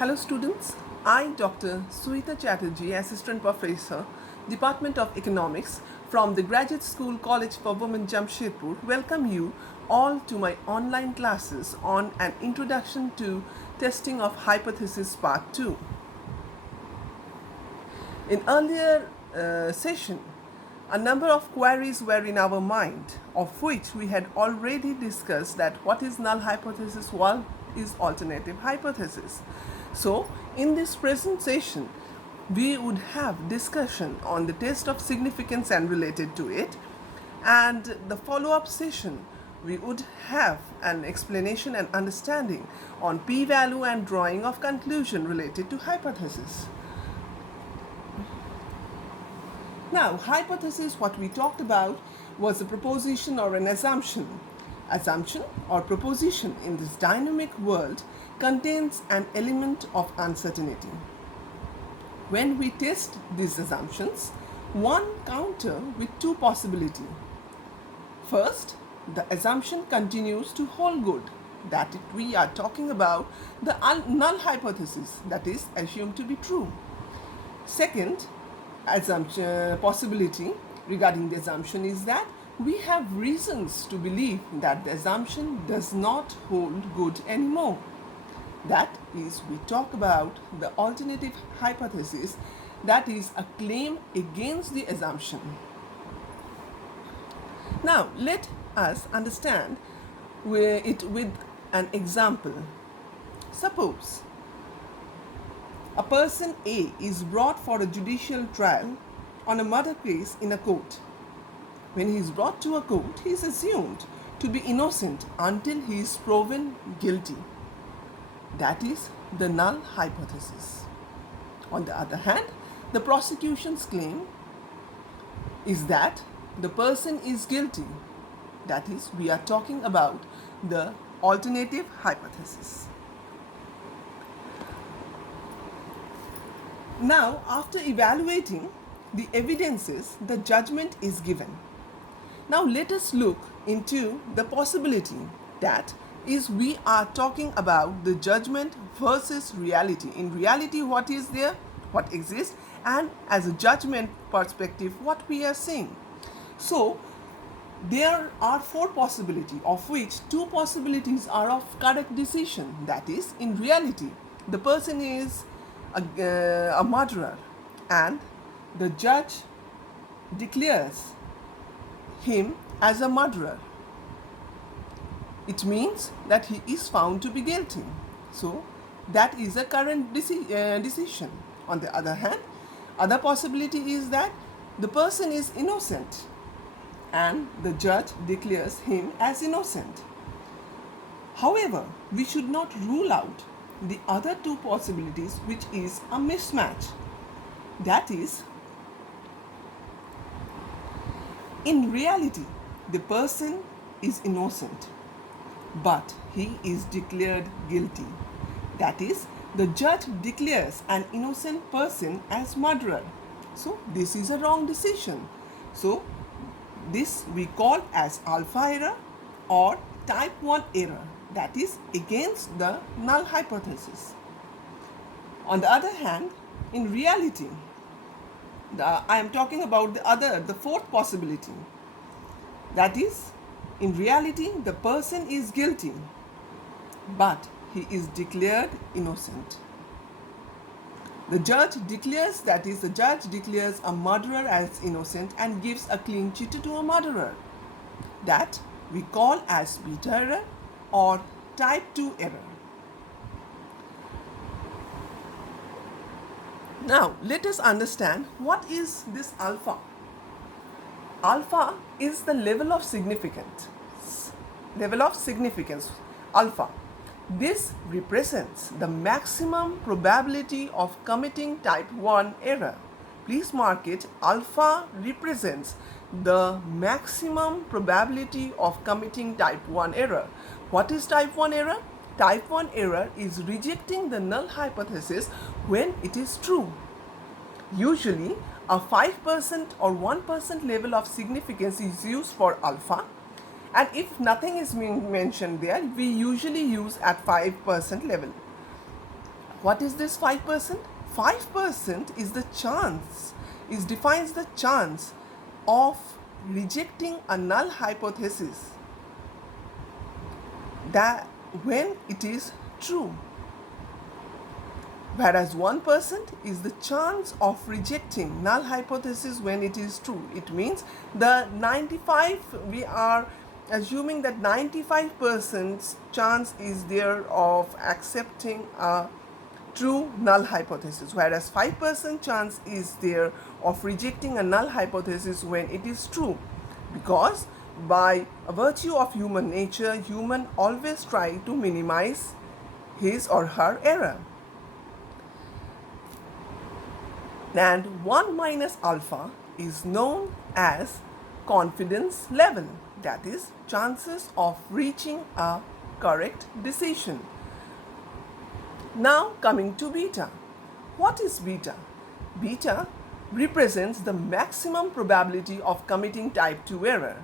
Hello students, I Dr. Suhita Chaterjee, Assistant Professor, Department of Economics from the Graduate School College for Women Jamshedpur, welcome you all to my online classes on an introduction to testing of hypothesis part 2. In earlier session, a number of queries were in our mind, of which we had already discussed that what is null hypothesis, what is alternative hypothesis. So, in this present session, we would have discussion on the test of significance and related to it, and the follow-up session we would have an explanation and understanding on p-value and drawing of conclusion related to hypothesis. Now, hypothesis, what we talked about was a proposition or an assumption. Assumption or proposition in this dynamic world contains an element of uncertainty. When we test these assumptions, one counter with two possibilities. First, the assumption continues to hold good, that we are talking about the null hypothesis, that is assumed to be true. Second, assumption possibility regarding the assumption is that we have reasons to believe that the assumption does not hold good anymore. That is, we talk about the alternative hypothesis, that is a claim against the assumption. Now, let us understand it with an example. Suppose a person A is brought for a judicial trial on a murder case in a court. When he is brought to a court, he is assumed to be innocent until he is proven guilty. That is the null hypothesis. On the other hand, the prosecution's claim is that the person is guilty. That is, we are talking about the alternative hypothesis. Now, after evaluating the evidences, the judgment is given. Now, let us look into the possibility that is we are talking about the judgment versus reality. In reality, what is there, what exists, and as a judgment perspective, what we are seeing. So, there are four possibilities, of which two possibilities are of correct decision. That is, in reality, the person is a murderer and the judge declares him as a murderer. It means that he is found to be guilty. So that is a current decision. On the other hand, other possibility is that the person is innocent and the judge declares him as innocent. However, we should not rule out the other two possibilities, which is a mismatch. That is, in reality, the person is innocent, but he is declared guilty. That is, the judge declares an innocent person as murderer. So, this is a wrong decision. So, this we call as alpha error or type 1 error, that is against the null hypothesis. On the other hand, in reality, I am talking about the fourth possibility. That is, in reality, the person is guilty, but he is declared innocent. The judge declares, that is, the judge declares a murderer as innocent and gives a clean chit to a murderer. That we call as beta error or type 2 error. Now, let us understand what is this alpha. Alpha is the level of significance. Alpha. This represents the maximum probability of committing type 1 error. Please mark it. Alpha represents the maximum probability of committing type 1 error. What is type 1 error? Type 1 error is rejecting the null hypothesis when it is true. Usually, a 5% or 1% level of significance is used for alpha, and if nothing is mentioned there, we usually use at 5% level. What is this 5%? 5% is the chance, defines the chance of rejecting a null hypothesis that when it is true, whereas 1% is the chance of rejecting null hypothesis when it is true. It means the 95, we are assuming that 95% chance is there of accepting a true null hypothesis, whereas 5% chance is there of rejecting a null hypothesis when it is true, because by virtue of human nature, human always try to minimize his or her error. And 1 minus alpha is known as confidence level, that is chances of reaching a correct decision. Now coming to beta. What is beta? Beta represents the maximum probability of committing type 2 error.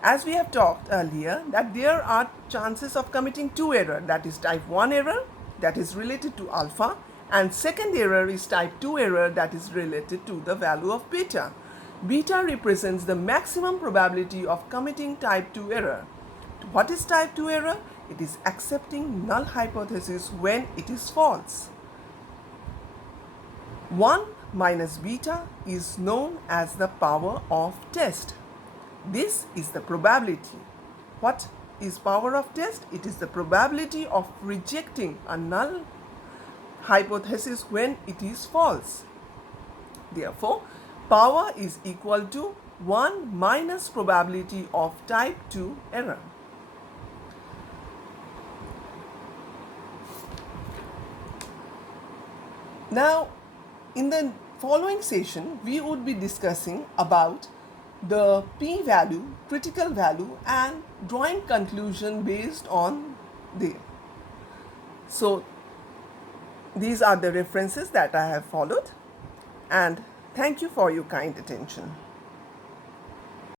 As we have talked earlier, that there are chances of committing two error, that is type 1 error that is related to alpha, and second error is type 2 error that is related to the value of beta. Beta represents the maximum probability of committing type 2 error. What is type 2 error? It is accepting null hypothesis when it is false. 1 minus beta is known as the power of test. This is the probability. What is power of test? It is the probability of rejecting a null hypothesis when it is false. Therefore, power is equal to 1 minus probability of type 2 error. Now, in the following session, we would be discussing about the p-value, critical value, and drawing conclusion based on them. So, these are the references that I have followed, and thank you for your kind attention.